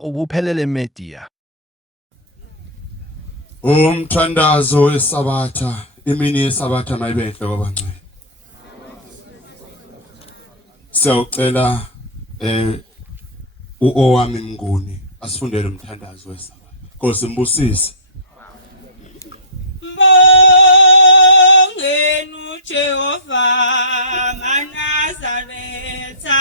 ubuphelele media. Umthandazo wesabatha imini yesabatha mayibenhle kwabancane. Siyacela uowami Mnguni asifundele umthandazo wesabatha. Nkosi mbusise. Mbongenu Jehova Manazaretha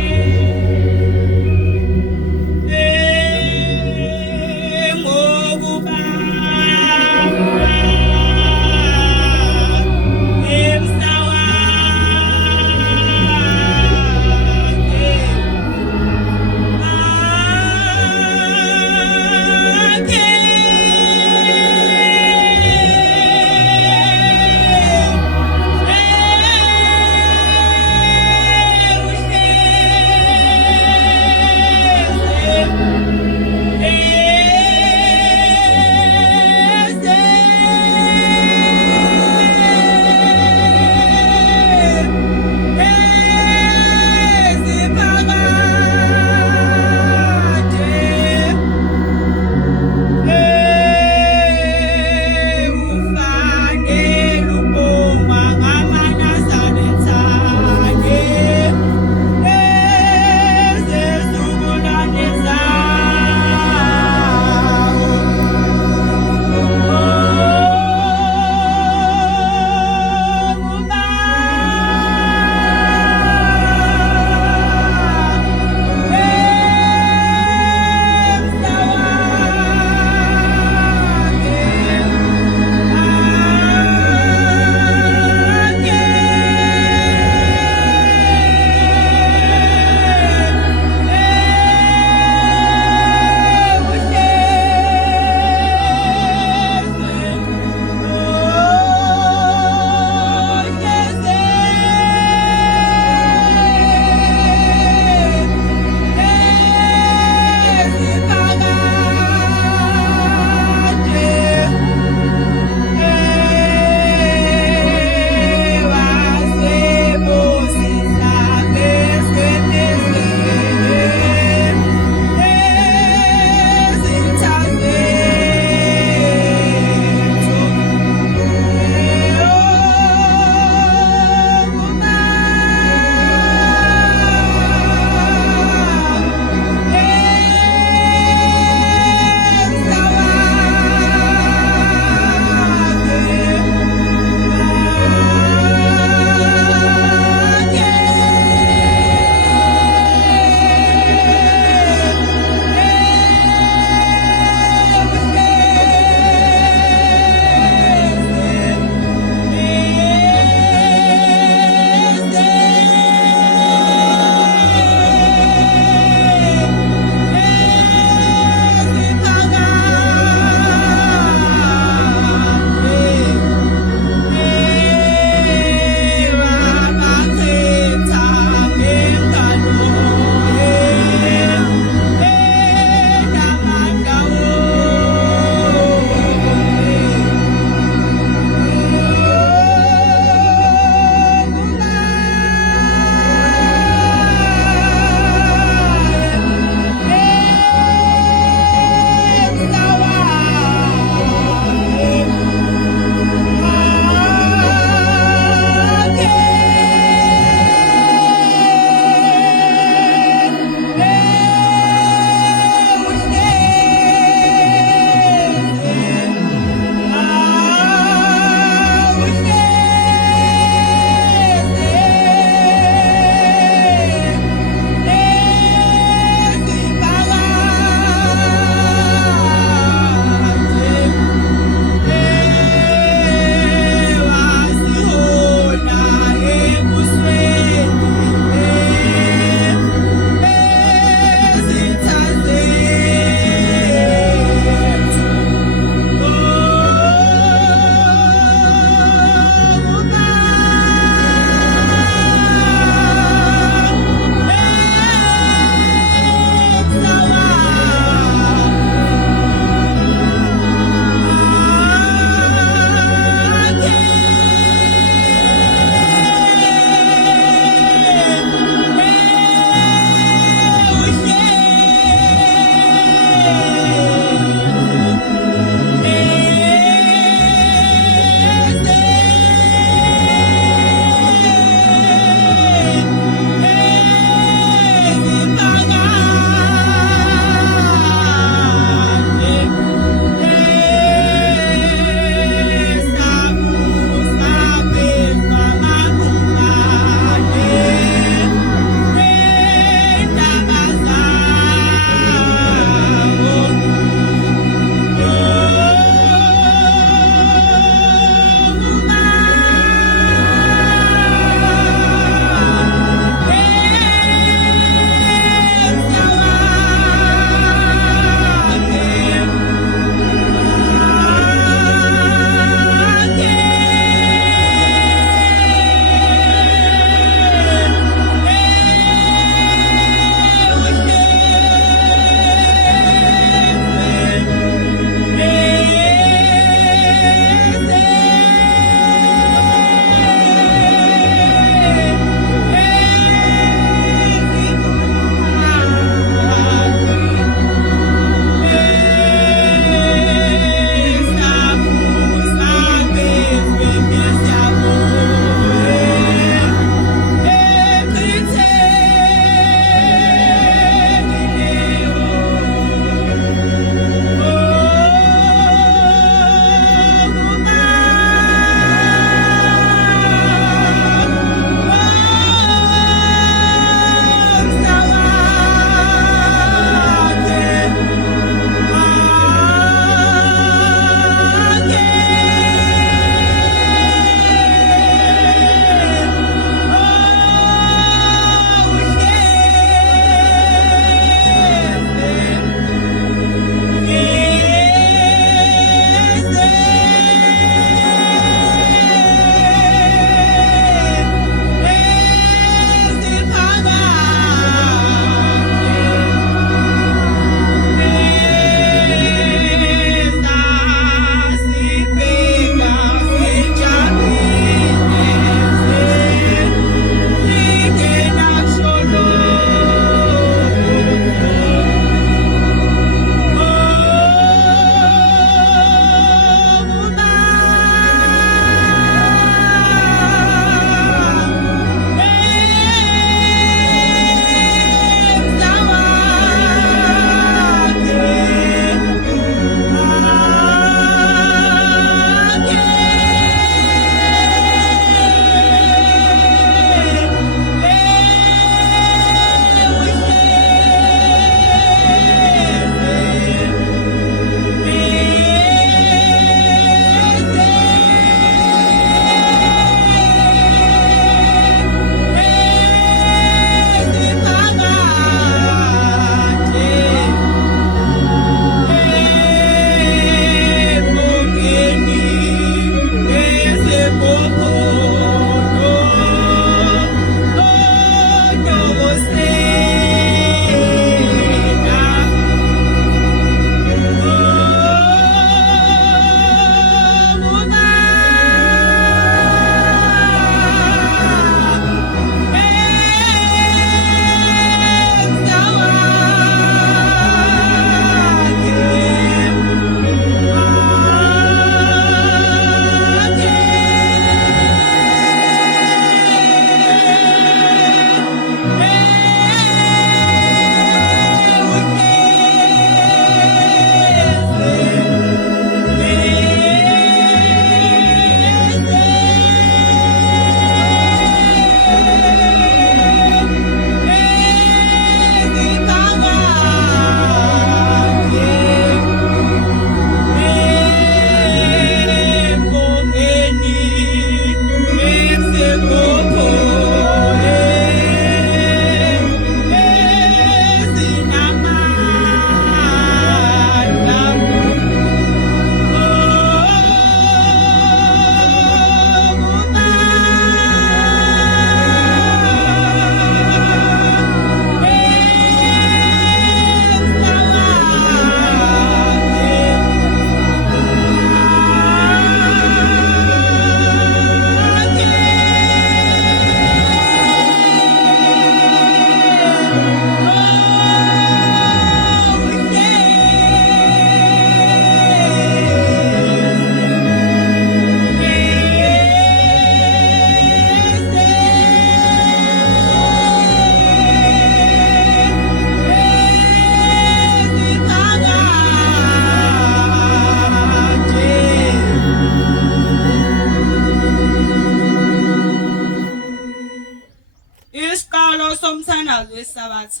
somthanazo wesabatha.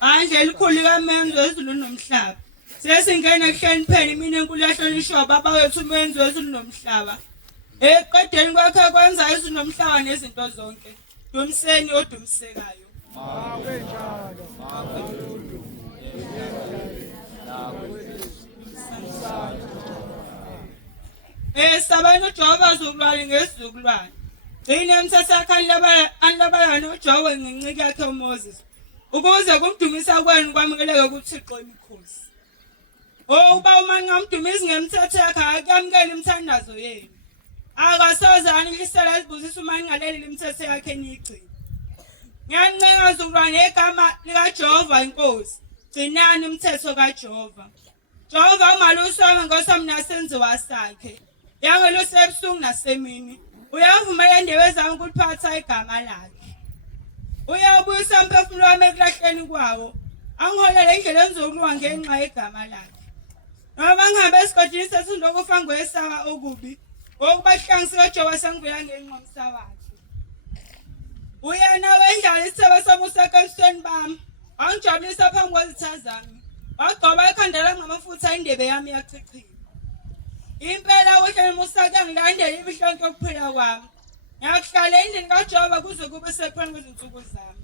Manje elikhulu likaMenzi wezulu nomhlaba. Sesingena kuhlonipheni mina enkulu yahlonishwa baba wethu uMenzi wezulu nomhlaba. Eqedeni kwakhe kwenza izulu nomhlaba nezinto zonke. Dumiseni odumisekayo. Sabana uJehova uzukulwane ngesizukulwane. Gcina imithetho yakhe anlabayo noJehova ngencike yakhe uMoses. Ukuze kumdumisa kwenu kwamukeleke kuThixo imikhosi. Uba uma ngamdumisi ngemithetho yakhe akamukele imithandazo yenu. Akasoze anihlisela izibuzisa uma ningalaleli imithetho yakhe niyigcine. Ngiyanicela zukulwane ngegama likaJehova inkosi. Gcinani imithetho kaJehova. Jehova ungaluswama ngosami nasenziwa sakhe. Yangelusa ebusuku nasemini. Uyavumela indebe zami ukuliphatha igama lakhe. Uyabuyisa umphefumulo wami ekulahleni kwawo. Angiholele endleleni zokulunga ngenxa yegama lakhe. Noma ngihambe esigodini sethundu okufa ngokwesaba okubi. Ngokubahlangisa kaJehova sengivela ngenqomsa wakhe. Uyena wendlala isithebe somusa ebusweni bami. Wangijabulisa phambi kwezitha zami. Wagcoba ikhanda lami ngamafutha indebe yami yachichima. Impela uhlelo musaka ngilandela ibihlonke ukuphila kwami. Ngiyakuhlala endlini kaJehova kuze kube sephambi kwezinsuku zami.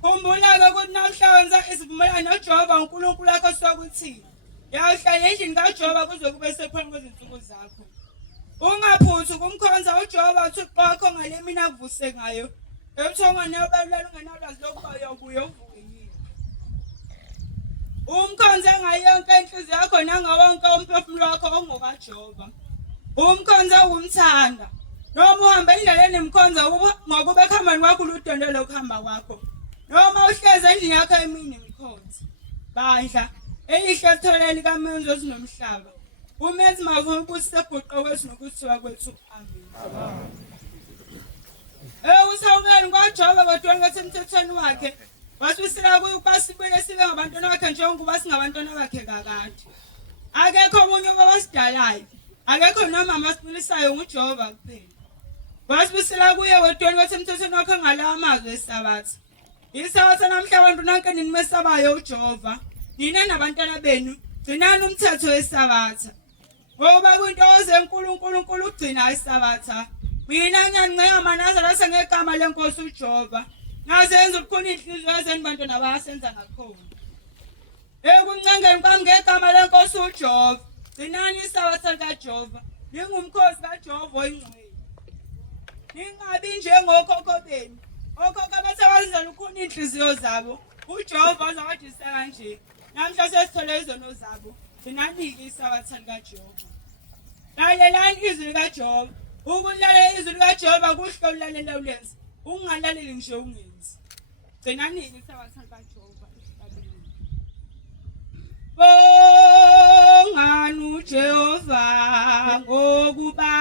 Khumbula-ke ukuthi namhla wenza isivumelwano noJehova uNkulunkulu wakho sokuthi ngiyakuhlala endlini kaJehova kuze kube sephambi kwezinsuku zakho. Ungaphuthi ukumkhonza uJehova uThixo wakho ngale mina akuvuse ngayo. Ebuthongwane obalulala ungenalwazi lokuba uyobuye uvuke yini. Umkhonze ngayo yonke inhliziyo yakho nangawonke umphefumulo wakho ongokaJehova. Umkhonze ukumthanda. Noma uhambe endleleni mkhonza ngokuba ekhambeni kwakho uludondolo ukuhamba kwakho. Noma uhlezi endlini yakho emini mkhonza. Bandla elihle tholeli kaMenzi wesinomhlaba. Umenzi mavuma ubusise guqo kwethu nokuthiwa kwethu. Amen. Usawungeni kwaJehova kodwa ngesemthethweni wakhe. Wasibisela ukuba sibuye sibe ngabantwana bakhe njengoba singabantwana bakhe kakade. Akekho omunye obasidalayo. Akekho noma amasibulisayo nguJehova kuphela. Wasibisela kuye wedwa ngesemthethweni wakhe ngalawa amazwi esabatha. Isabatha namhla abantu nonke nimesabayo uJehova. Nina nabantwana benu gcinani umthetho wesabatha. Ngoba kwintokozo enkulu uNkulunkulu ugcina isabatha. Mina ngiyancela manazara sengegama lenkosi uJehova. Ngazenza ukukhona inhliziyo zenu bantwana bayasenza ngakhona. Ekuncengeni kwami ngegama lenkosi uJehova. Gcinani isabatha likaJehova. Ningumkhosi kaJehova oyingcwele. Ningabi njengokhokho benu. Okhokho basebenzela ukukhona inhliziyo zabo. uJehova uzawadisa kanje. Namhla sesithole izono zabo. Gcinani isabatha likaJehova. Lalelani izwi likaJehova. Ukulalela izwi likaJehova kuhle ulalela ulenze. Ungalaleli nje ungenzi. Gcinani isabatha likaJehova esihlabeleni. Bongani uJehova ngokuba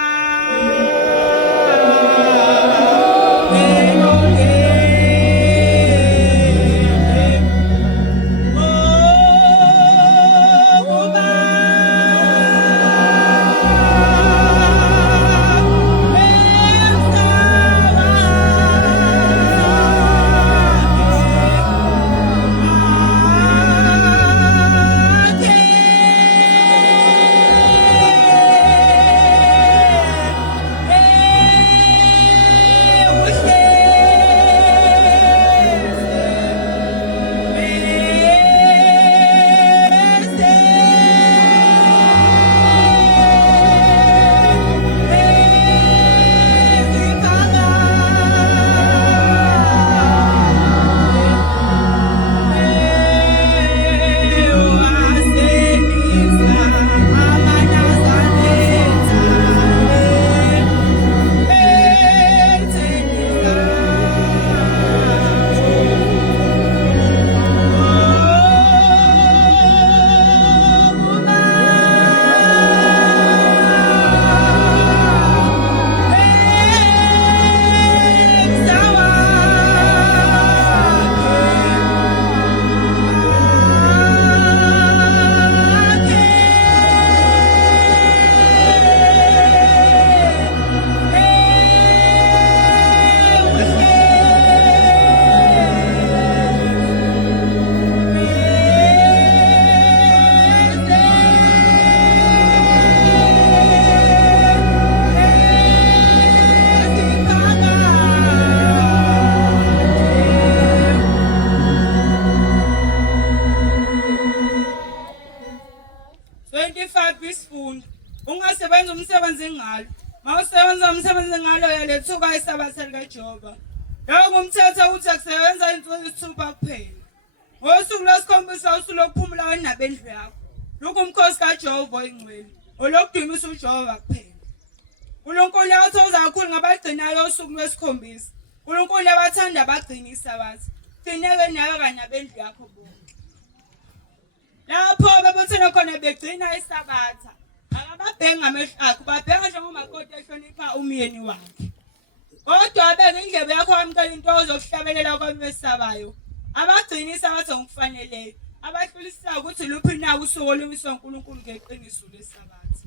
ukusuka isabatha likaJehova. Lo ngumthetho uthi akusebenza insuku eziyisithupha kuphela. Ngosuku lwesikhombisa usuku lokuphumula wena nabendlu yakho. Lokhu umkhosi kaJehova oyingcwele, olokudumisa uJehova kuphela. uNkulunkulu uyathokoza kakhulu ngabagcinayo usuku lwesikhombisa. uNkulunkulu uyabathanda abagcina isabatha. Gcineke nawe kanye nabendlu yakho bonke. Lapho bebuthene khona begcina isabatha, akababhengi ngamehlo akho, babhenga njengomakoti ehlonipha umyeni wakhe. Kodwa abeke indlebe yakho wamkela into ozokuhlabelela kwami wesabayo. Abagcina isabatha ngokufaneleyo, abahlulisayo ukuthi luphi na usuku olumiswa uNkulunkulu ngeqiniso lesabatha.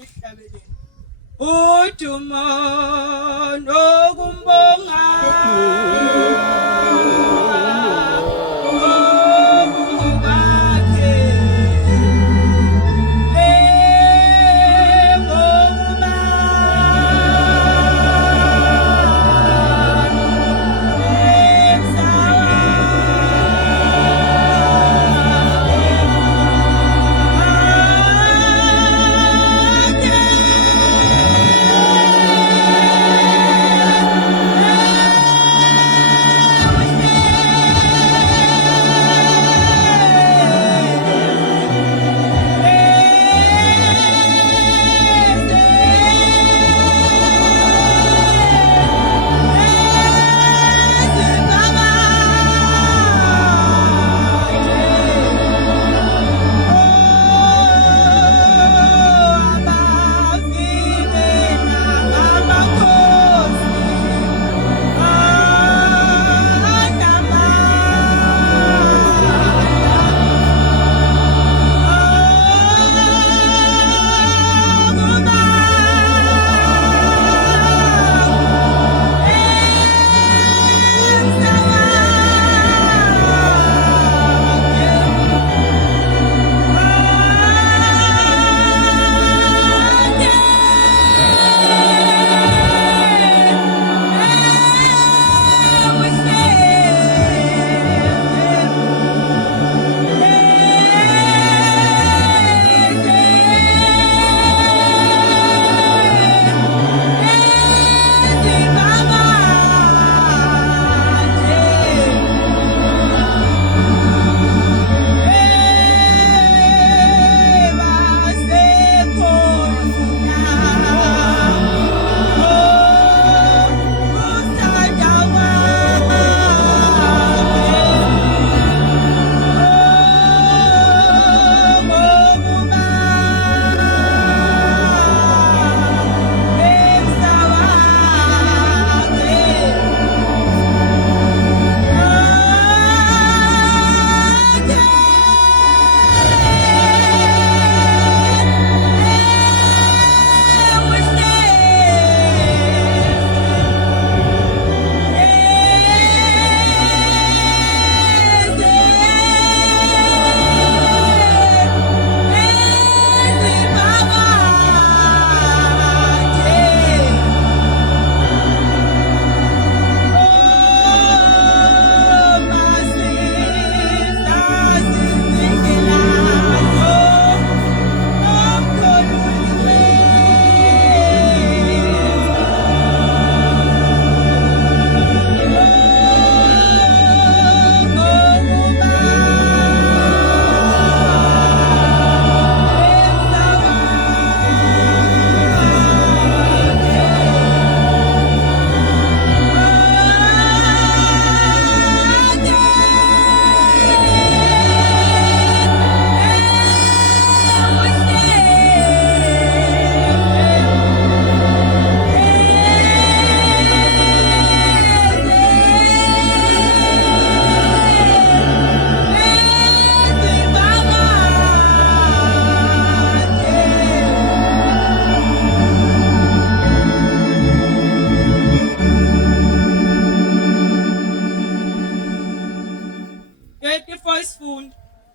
Esihlabelele. Udumo nokumbonga.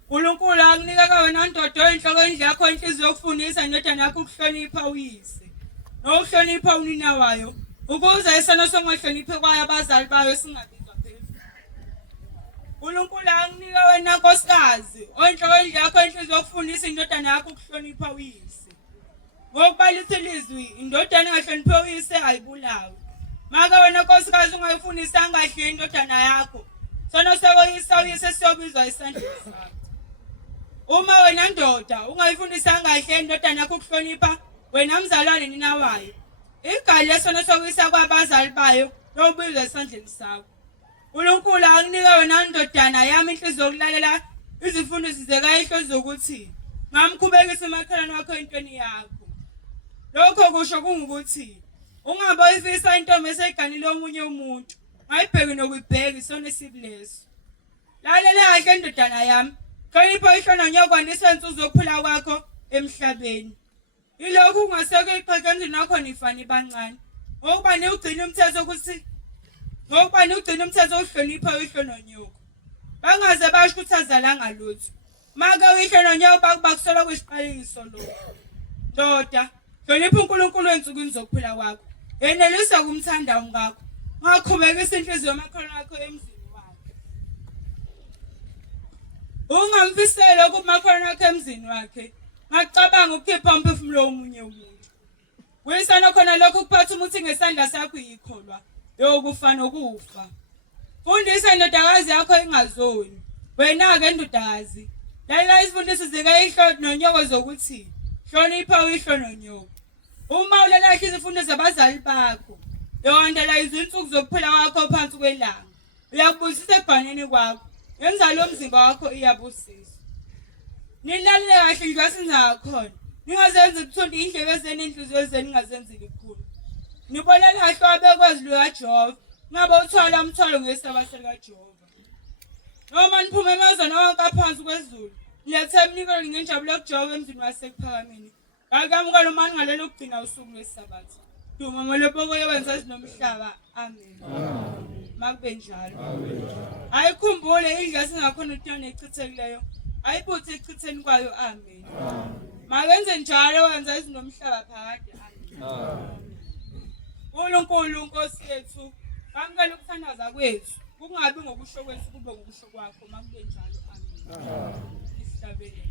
uNkulunkulu akunika wena ndodo enhloko endle yakho inhliziyo yokufundisa indodana yakho ukuhlonipha uyise nokuhlonipha unina wayo ukuze isona songahloniphi kwayo abazali bayo singabizwa phezulu. uNkulunkulu akunika wena nkosikazi enhloko endle yakho inhliziyo yokufundisa indodana yakho ukuhlonipha uyise. Ngokubalitha ilizwi indodana engahloniphi uyise ayibulawe. Maka wena nkosikazi ungayifundisanga kahle indodana yakho. Sona sekoyisa uyise siyobizwa isandla sakho. Uma wena ndoda ungayifundisanga kahle indodana yakho ukuhlonipha wena mzalwane nina wayo. Igali lesona sokuyisa kwabazali bayo lobizwa isandleni sakho. uNkulunkulu akunika wena ndodana yami inhliziyo yokulalela izifundisi zekayihlose ukuthi ngamkhubekisa emakhaleni wakho entweni yakho. Lokho kusho kungukuthi ungaboyifisa intombi eseganile omunye umuntu ngayibheki nokuyibheka isona esibileso. Lalela kahle ndodana yami, hlonipha ihlona nyokwandisa insuku zokuphila kwakho emhlabeni. Ilokhu kungasekho iqheke emzini wakho nifani bancane. Ngokuba niwugcina umthetho ukuthi ngokuba niwugcina umthetho wokuhlonipha ihlona nyoko. Bangaze basho ukuthi azalanga lutho. Maka uyihlona nyoko bakusola kwisiqalekiso lokho. Ndoda, hlonipha uNkulunkulu wensukwini zokuphila kwakho. Yenelisa ukumthanda umkakho. Ungakhubekisa inhliziyo yamakholwa akho emzini wakhe. Ungamfisela ukumakholwa akho emzini wakhe. Ngacabanga ukukhipha umphefumulo womunye umuntu. Wisana khona lokho kuphatha umuthi ngesandla sakho yikholwa. Yokufa nokufa. Fundisa indodakazi yakho ingazoni. Wena-ke ndodakazi, lalela izifundisi zikayihlo nonyoko zokuthi hlonipha uyihlo nonyoko. Uma ulelahla izifundo zabazali bakho, yondela izinsuku zokuphila kwakho phansi kwelanga. Uyakubusisa ebhaneni kwakho. Yenzalo yomzimba wakho iyabusisa. Nilalele kahle njwasini zakhona. Ningazenzi ubuthonda indlebe zeni inhliziyo zeni ningazenzi likhulu. Nibolela kahle wabekwazi lukaJehova. Ngabe uthola umthwalo ngesaba sikaJehova. Noma niphume emazweni wonke aphansi kwezulu. Nilethe umnikelo ngenjabulo kuJehova emzini wasekuphakameni. Ngakamukela uma ningalela ukugcina usuku lwesabatha. Duma molopoko yowenza ezinomhlaba. Amen. Makube njalo. Ayikhumbule indlu yasingakhona utiyona echithileyo. Ayibuthe echitheni kwayo. Amen. Makenze njalo wenza ezinomhlaba phakade. Amen. uNkulunkulu Nkosi yethu, bamukela ukuthandaza kwethu. Kungabi ngokusho kwethu kube ngokusho kwakho. Makube njalo. Amen. Isihlabelele.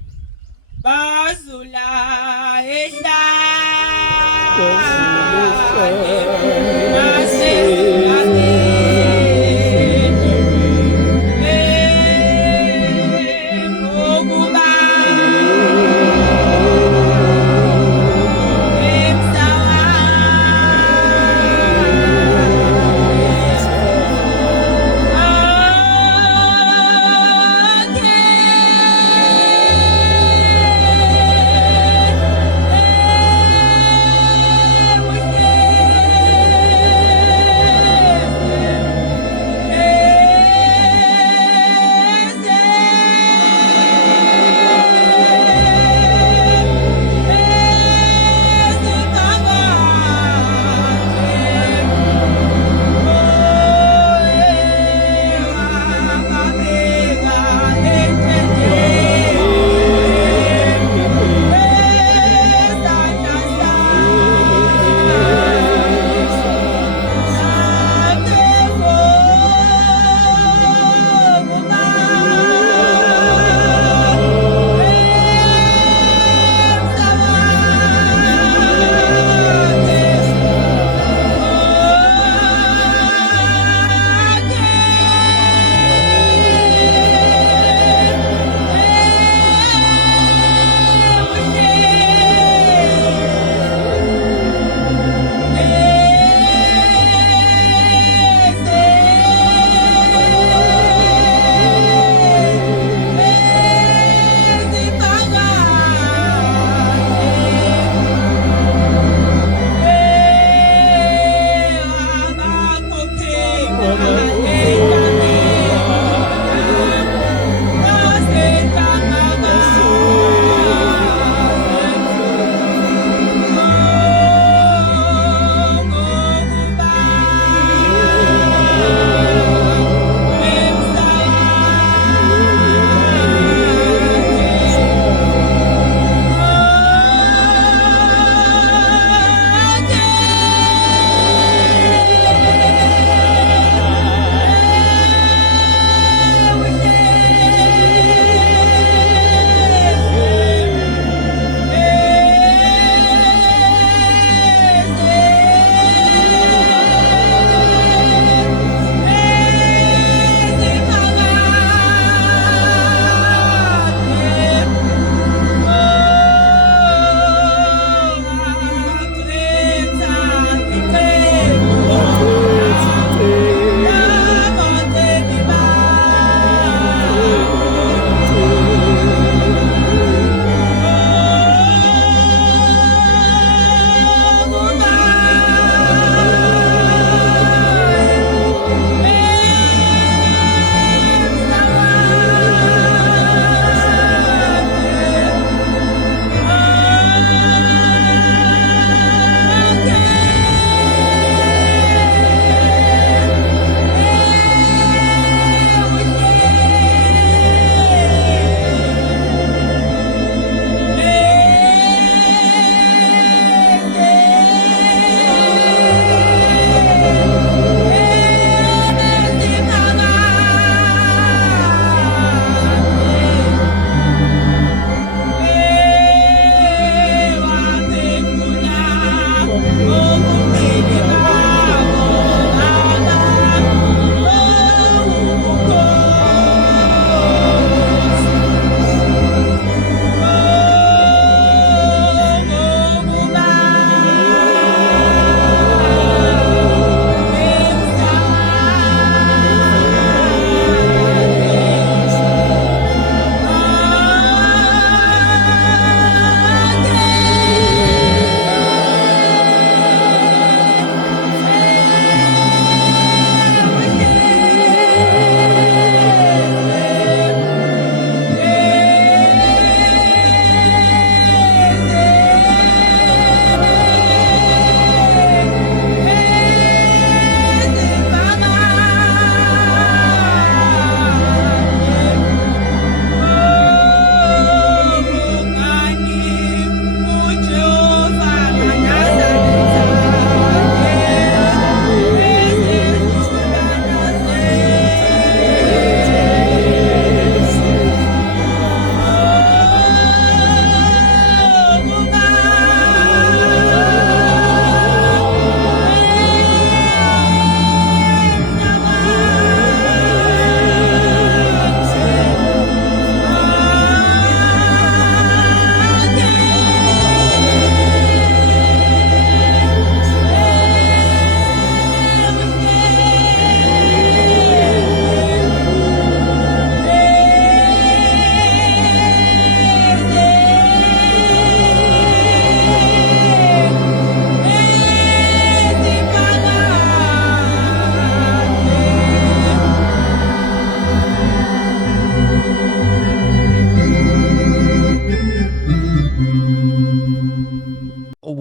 Bazula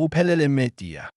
Uphelele Media.